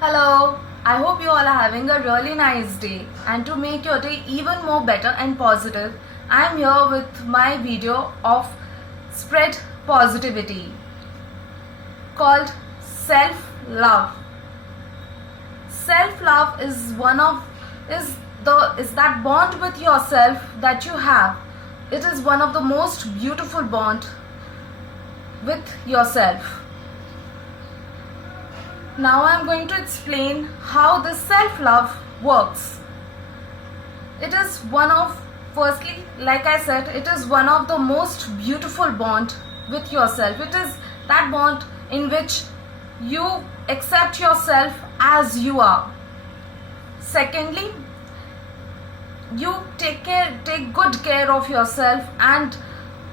Hello, I hope you all are having a really nice day, and to make your day even more better and positive, I am here with my video of spread positivity called self-love. Self-love is that bond with yourself that you have. It is one of the most beautiful bond with yourself. Now I am going to explain how this self-love works. It is firstly, like I said, it is one of the most beautiful bond with yourself. It is that bond in which you accept yourself as you are. Secondly, you take good care of yourself and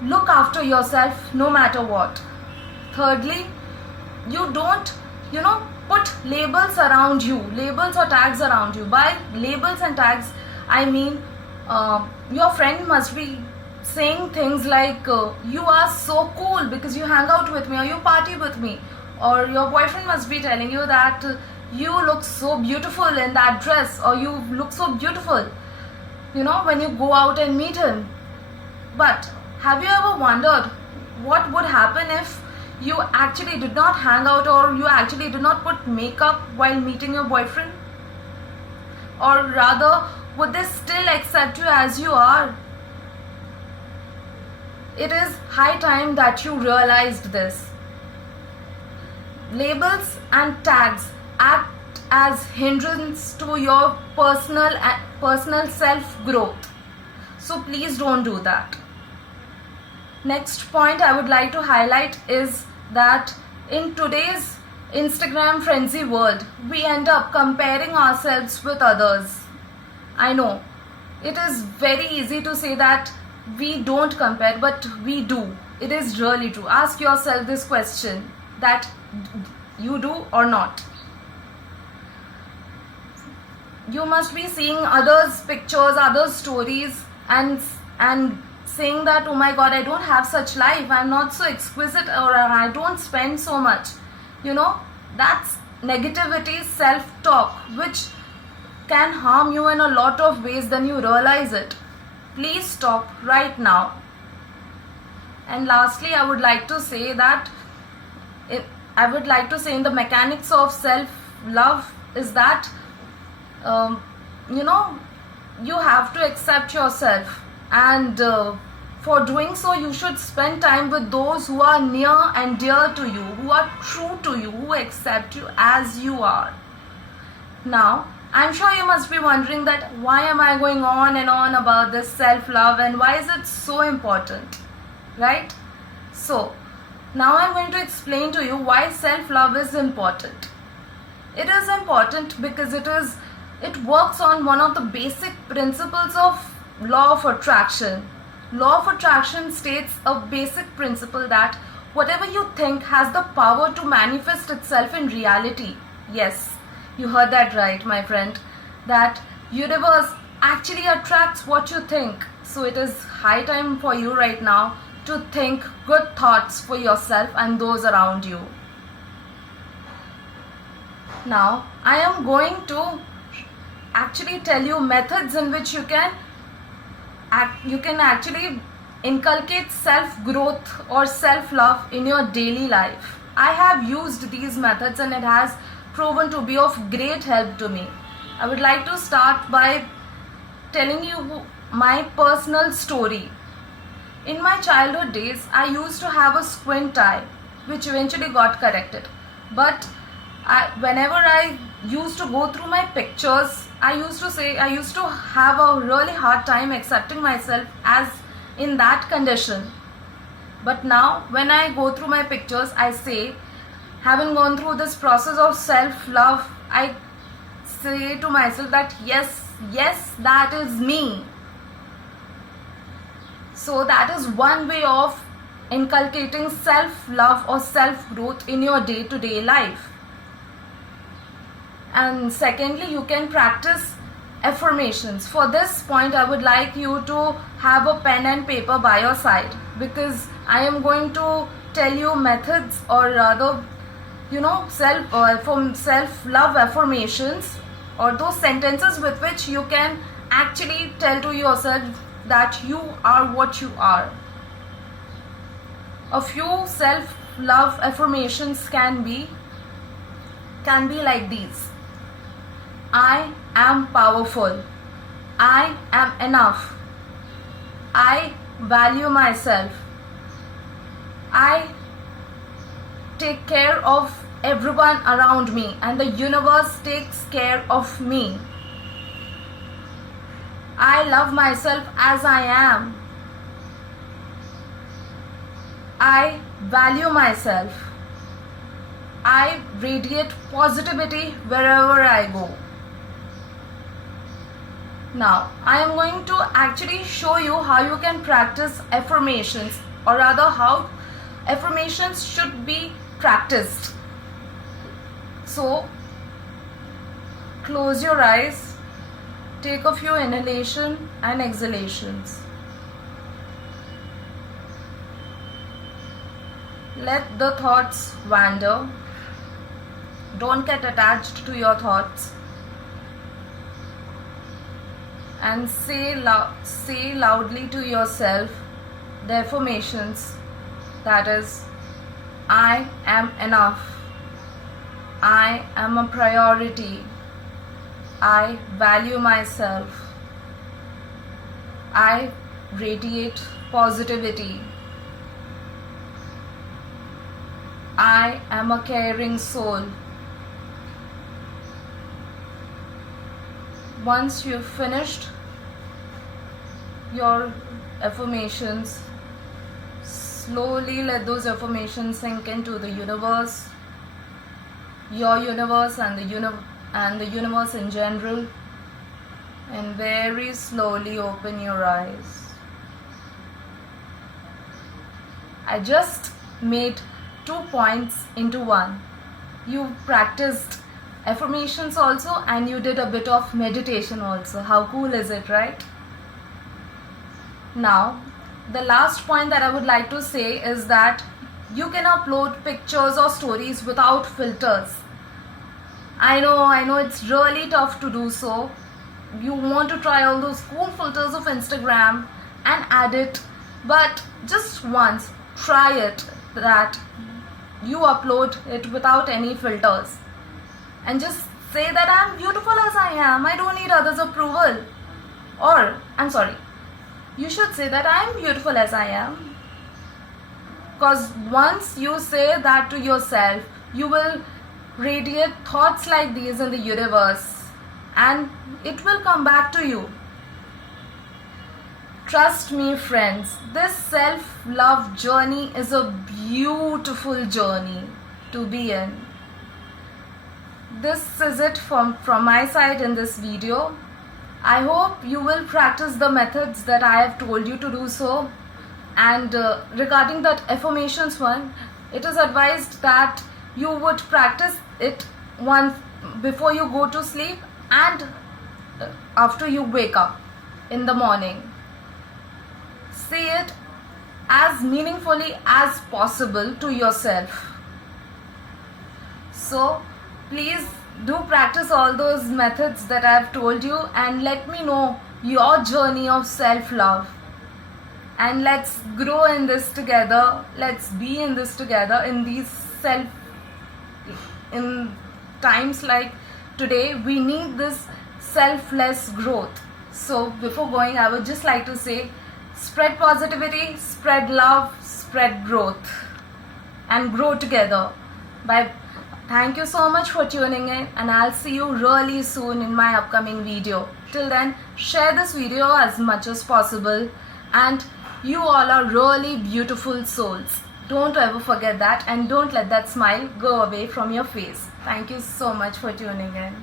look after yourself no matter what. Thirdly, you don't put labels around you, labels or tags around you. By labels and tags, I mean your friend must be saying things like you are so cool because you hang out with me or you party with me, or your boyfriend must be telling you that you look so beautiful in that dress, or you look so beautiful when you go out and meet him. But have you ever wondered what would happen if you actually did not hang out, or you actually did not put makeup while meeting your boyfriend? Or rather, would they still accept you as you are? It is high time that you realized this. Labels and tags act as hindrance to your personal self growth. So please don't do that. Next point I would like to highlight is that in today's Instagram frenzy world, we end up comparing ourselves with others. I know it is very easy to say that we don't compare, but we do. It is really true. Ask yourself this question, that you do or not. You must be seeing others' pictures, others' stories, and saying that, oh my god, I don't have such life, I'm not so exquisite, or I don't spend so much. That's negativity, self-talk, which can harm you in a lot of ways than you realize it. Please stop right now. And lastly, I would like to say in the mechanics of self-love is that you have to accept yourself, and for doing so you should spend time with those who are near and dear to you, who are true to you, who accept you as you are. Now I'm sure you must be wondering that why am I going on and on about this self-love, and why is it so important, right? So now I'm going to explain to you why self-love is important. It is important because it works on one of the basic principles of law of attraction. Law of attraction states a basic principle that whatever you think has the power to manifest itself in reality. Yes, you heard that right, my friend. That universe actually attracts what you think. So it is high time for you right now to think good thoughts for yourself and those around you. Now I am going to actually tell you methods in which you can actually inculcate self-growth or self-love in your daily life. I have used these methods and it has proven to be of great help to me. I would like to start by telling you my personal story. In my childhood days, I used to have a squint eye, which eventually got corrected. But whenever I used to go through my pictures, I used to have a really hard time accepting myself as in that condition. But now when I go through my pictures, I say, having gone through this process of self-love, I say to myself that yes, that is me. So that is one way of inculcating self-love or self-growth in your day-to-day life. And secondly, you can practice affirmations. For this point, I would like you to have a pen and paper by your side, because I am going to tell you methods, or rather self love affirmations, or those sentences with which you can actually tell to yourself that you are what you are. A few self love affirmations can be like these: I am powerful, I am enough, I value myself, I take care of everyone around me and the universe takes care of me, I love myself as I am, I value myself, I radiate positivity wherever I go. Now, I am going to actually show you how you can practice affirmations, or rather how affirmations should be practiced. So, close your eyes, take a few inhalation and exhalations. Let the thoughts wander. Don't get attached to your thoughts. And say loudly to yourself the affirmations, that is, I am enough, I am a priority, I value myself, I radiate positivity, I am a caring soul. Once you've finished your affirmations, slowly let those affirmations sink into the universe, your universe and the universe in general, and very slowly open your eyes. I just made 2 points into one. You practiced affirmations also and you did a bit of meditation also. How cool is it, right? Now, the last point that I would like to say is that you can upload pictures or stories without filters. I know it's really tough to do so. You want to try all those cool filters of Instagram and add it, but just once try it, that you upload it without any filters and just say that I am beautiful as I am, I don't need others' approval. Or, I'm sorry, you should say that I am beautiful as I am. Because once you say that to yourself, you will radiate thoughts like these in the universe and it will come back to you. Trust me, friends, this self-love journey is a beautiful journey to be in. This is it from my side in this video. I hope you will practice the methods that I have told you to do so. And regarding that affirmations one, it is advised that you would practice it once before you go to sleep and after you wake up in the morning. Say it as meaningfully as possible to yourself. So please do practice all those methods that I have told you and let me know your journey of self-love. And let's grow in this together. Let's be in this together in times like today. We need this selfless growth. So before going, I would just like to say, spread positivity, spread love, spread growth, and grow together. Bye. Thank you so much for tuning in, and I'll see you really soon in my upcoming video. Till then, share this video as much as possible, and you all are really beautiful souls. Don't ever forget that, and don't let that smile go away from your face. Thank you so much for tuning in.